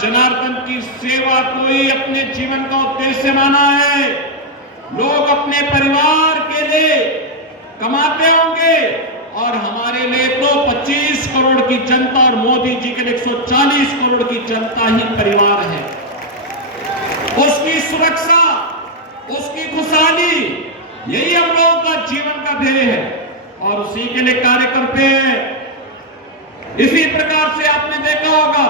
जनार्दन की सेवा को ही अपने जीवन का उद्देश्य माना है। लोग अपने परिवार के लिए कमाते होंगे और हमारे लिए तो 25 करोड़ की जनता और मोदी जी के लिए 140 करोड़ की जनता ही परिवार है। उसकी सुरक्षा, उसकी खुशहाली, यही हम लोगों का जीवन का ध्येय है और उसी के लिए कार्य करते हैं। इसी प्रकार से आपने देखा होगा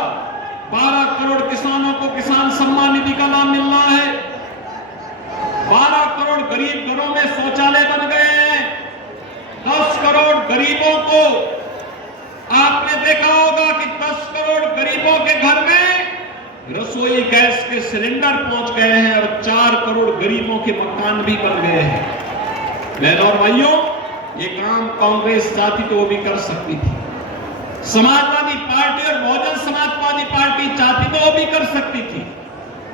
12 करोड़ किसानों को किसान सम्मान निधि का लाभ मिल रहा है। 12 करोड़ गरीब घरों में शौचालय बन गए हैं। 10 करोड़ गरीबों को आपने देखा होगा कि 10 करोड़ गरीबों के घर में रसोई गैस के सिलेंडर पहुंच गए हैं और 4 करोड़ गरीबों के मकान भी बन गए हैं। बहनों और भाइयों, ये काम कांग्रेस चाहती तो वो भी कर सकती थी। समाजवादी पार्टी और बहुजन समाजवादी पार्टी चाहती तो वो भी कर सकती थी,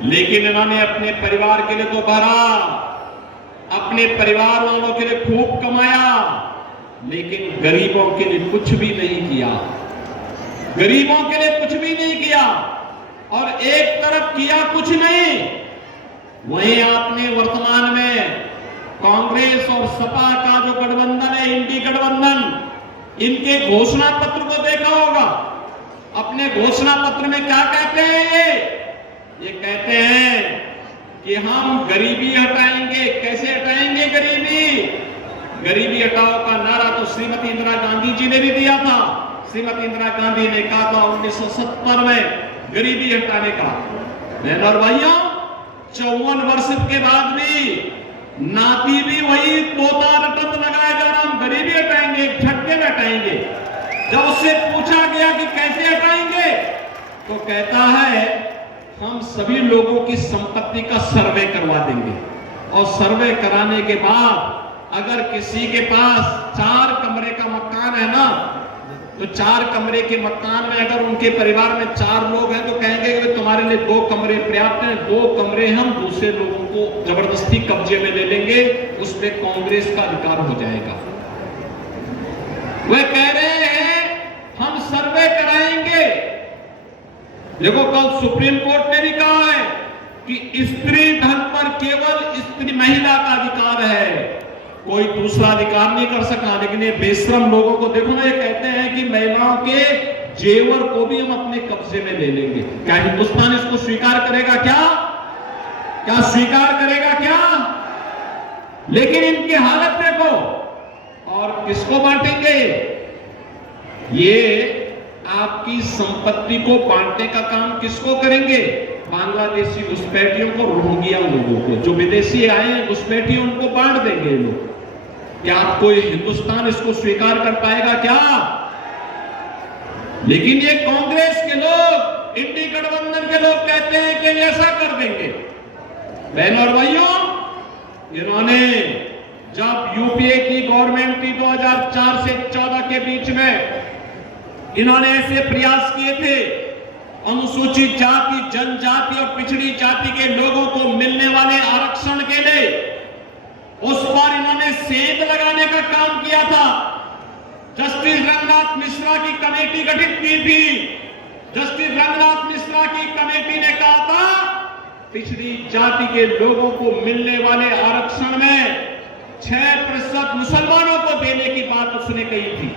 लेकिन इन्होंने अपने परिवार के लिए तो भरा, अपने परिवार वालों के लिए खूब कमाया, लेकिन गरीबों के लिए कुछ भी नहीं किया। गरीबों के लिए कुछ भी नहीं किया और एक तरफ किया कुछ नहीं, वहीं आपने वर्तमान में कांग्रेस और सपा का जो गठबंधन है, इंडी गठबंधन, इनके घोषणा पत्र को देखा होगा। अपने घोषणा पत्र में क्या कहते हैं? ये कहते हैं कि हम गरीबी हटाएंगे। कैसे हटाएंगे गरीबी? गरीबी हटाओ का नारा तो श्रीमती इंदिरा गांधी जी ने भी दिया था। श्रीमती इंदिरा गांधी ने कहा था 1970 में गरीबी हटाने का। बहनों और भाइयों, 54 वर्ष के बाद भी नाती भी वही तोता रटत लगाया जा रहा, हम गरीबी हटाएंगे, झटके में हटाएंगे। जब उससे पूछा गया कि कैसे हटाएंगे, तो कहता है हम सभी लोगों की संपत्ति का सर्वे करवा देंगे और सर्वे कराने के बाद अगर किसी के पास 4 कमरे का मकान है ना, तो 4 कमरे के मकान में अगर उनके परिवार में 4 लोग हैं तो कहेंगे कि तुम्हारे लिए 2 कमरे पर्याप्त हैं, 2 कमरे हम दूसरे लोगों को जबरदस्ती कब्जे में ले लेंगे, उसमें कांग्रेस का अधिकार हो जाएगा। वे कह रहे हैं हम सर्वे कराएंगे। देखो, कल सुप्रीम कोर्ट ने भी कहा है कि स्त्री धन पर केवल स्त्री महिला का अधिकार है, कोई दूसरा अधिकार नहीं कर सकता। लेकिन ये बेशरम लोगों को देखो ना, ये कहते हैं कि महिलाओं के जेवर को भी हम अपने कब्जे में ले लेंगे। क्या हिंदुस्तान इसको स्वीकार करेगा? क्या स्वीकार करेगा? क्या? लेकिन इनकी हालत देखो। और किसको बांटेंगे? ये आपकी संपत्ति को बांटने का काम किसको करेंगे? बांग्लादेशी घुसपैठियों को, रोहिंग्या लोगों को, जो विदेशी आए हैं घुसपैठी, उनको बांट देंगे लोग। क्या कोई हिंदुस्तान इसको स्वीकार कर पाएगा? क्या? लेकिन ये कांग्रेस के लोग, इंडी गठबंधन के लोग कहते हैं कि ऐसा कर देंगे। बहनों और भाइयों, इन्होंने जब यूपीए की गवर्नमेंट थी 2004 से 14 के बीच में, इन्होंने ऐसे प्रयास किए थे अनुसूचित जाति, जनजाति और पिछड़ी जाति के लोगों को मिलने वाले आरक्षण के लिए, उस पर इन्होंने सेंध लगाने का काम किया था। जस्टिस रंगनाथ मिश्रा की कमेटी गठित की थी। जस्टिस रंगनाथ मिश्रा की कमेटी ने कहा था पिछड़ी जाति के लोगों को मिलने वाले आरक्षण में 6% मुसलमानों को देने की बात उसने कही थी।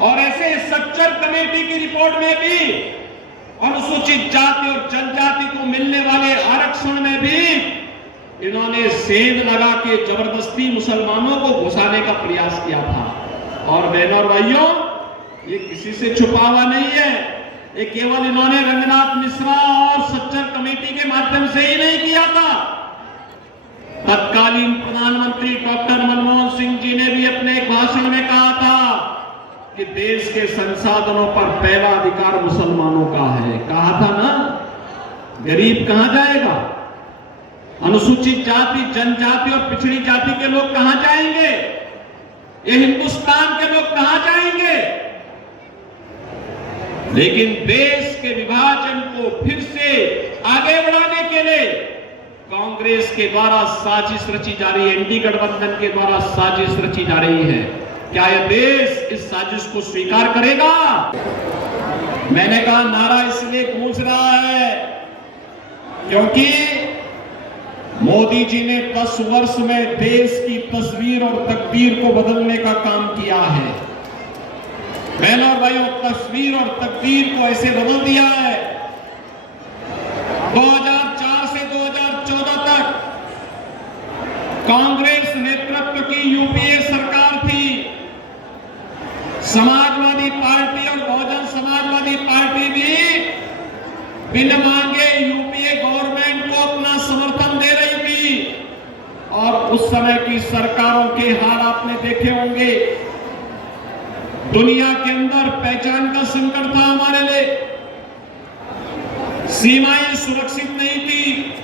और ऐसे सच्चर कमेटी की रिपोर्ट में भी अनुसूचित जाति और जनजाति को मिलने वाले आरक्षण में भी इन्होंने सेंध लगा के जबरदस्ती मुसलमानों को घुसाने का प्रयास किया था। और बहनों और भाइयों, ये किसी से छुपा हुआ नहीं है, ये केवल इन्होंने रंगनाथ मिश्रा और सच्चर कमेटी के माध्यम से ही नहीं किया था। तत्कालीन प्रधानमंत्री डॉक्टर मनमोहन सिंह जी ने भी अपने एक भाषण में कहा था कि देश के संसाधनों पर पहला अधिकार मुसलमानों का है। कहा था ना? गरीब कहां जाएगा? अनुसूचित जाति, जनजाति और पिछड़ी जाति के लोग कहां जाएंगे? ये हिंदुस्तान के लोग कहां जाएंगे? लेकिन देश के विभाजन को फिर से आगे बढ़ाने के लिए कांग्रेस के द्वारा साजिश रची जा रही है, इंडी गठबंधन के द्वारा साजिश रची जा रही है। क्या यह देश इस साजिश को स्वीकार करेगा? मैंने कहा नारा इसलिए गूंज रहा है क्योंकि मोदी जी ने 10 वर्ष में देश की तस्वीर और तकदीर को बदलने का काम किया है। बहनों और भाइयों, तस्वीर और तकदीर को ऐसे बदल दिया है। 2004 से 2014 तक कांग्रेस नेतृत्व की यूपीए सरकार थी। समाजवादी पार्टी और बहुजन समाजवादी पार्टी भी बिन मांगे यूपीए गवर्नमेंट को अपना समर्थन दे रही थी। और उस समय की सरकारों के हाल आपने देखे होंगे। दुनिया के अंदर पहचान का संकट था हमारे लिए, सीमाएं सुरक्षित नहीं थी,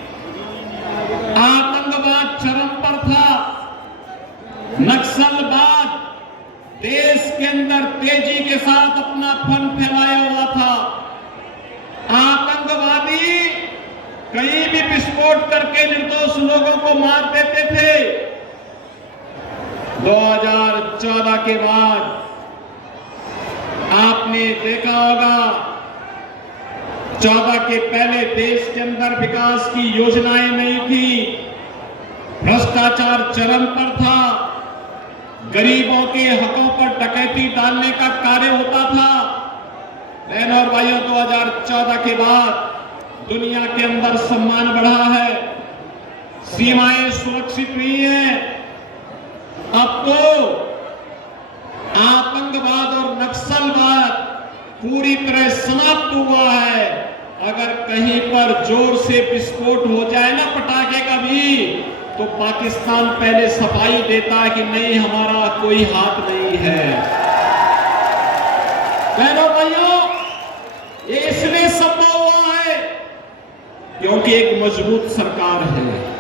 आतंकवाद चरम पर था, नक्सलवाद देश के अंदर तेजी के साथ अपना फन फैलाया हुआ था, आतंकवादी कहीं भी विस्फोट करके निर्दोष लोगों को मार देते थे। 2014 के बाद आपने देखा होगा, 14 के पहले देश के अंदर विकास की योजनाएं नहीं थी, भ्रष्टाचार चरम पर था, गरीबों के हकों पर डकैती डालने का कार्य होता था। बहनों और भाइयों, 2014 के बाद दुनिया के अंदर सम्मान बढ़ा है, सीमाएं सुरक्षित नहीं है। अब तो आतंकवाद और नक्सलवाद पूरी तरह समाप्त हुआ है। अगर कहीं पर जोर से विस्फोट हो जाए ना पटाखे का भी, तो पाकिस्तान पहले सफाई देता है कि नहीं, हमारा कोई हाथ नहीं है। बहनों भाइयों, ये इसलिए संभव हुआ है क्योंकि एक मजबूत सरकार है।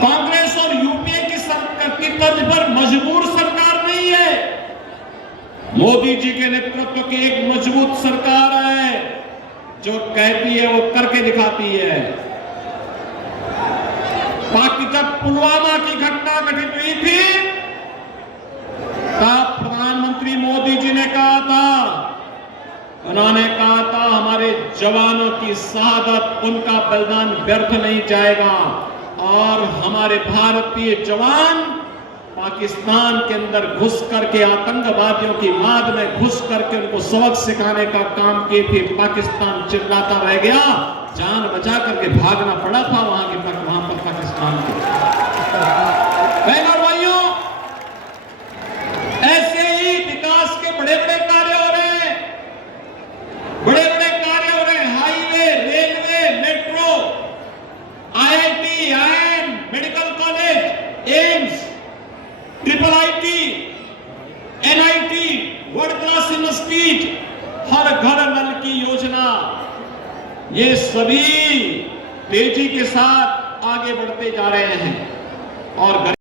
कांग्रेस और यूपीए की सरकार की तर्ज पर मजबूर सरकार नहीं है, मोदी जी के नेतृत्व की एक मजबूत सरकार है जो कहती है वो करके दिखाती है। जब पुलवामा की घटना घटित हुई थी तब प्रधानमंत्री मोदी जी ने कहा था, उन्होंने कहा था हमारे जवानों की शहादत, उनका बलिदान व्यर्थ नहीं जाएगा। और हमारे भारतीय जवान पाकिस्तान के अंदर घुस करके आतंकवादियों की माद में घुस करके उनको सबक सिखाने का काम किए थे। पाकिस्तान चिल्लाता रह गया, जान बचा करके भागना पड़ा था वहां पर पाकिस्तान के। बहनों और भाइयों, ऐसे ही विकास के बड़े बड़े कार्य हो रहे हैं, बड़े-बड़े कार्य हो रहे हैं। Highway, railway, metro, IIT, IIM, medical college, AIIMS, triple IT, NIT, world class institute, हर घर नल की योजना, ये सभी तेजी के साथ आगे बढ़ते जा रहे हैं। और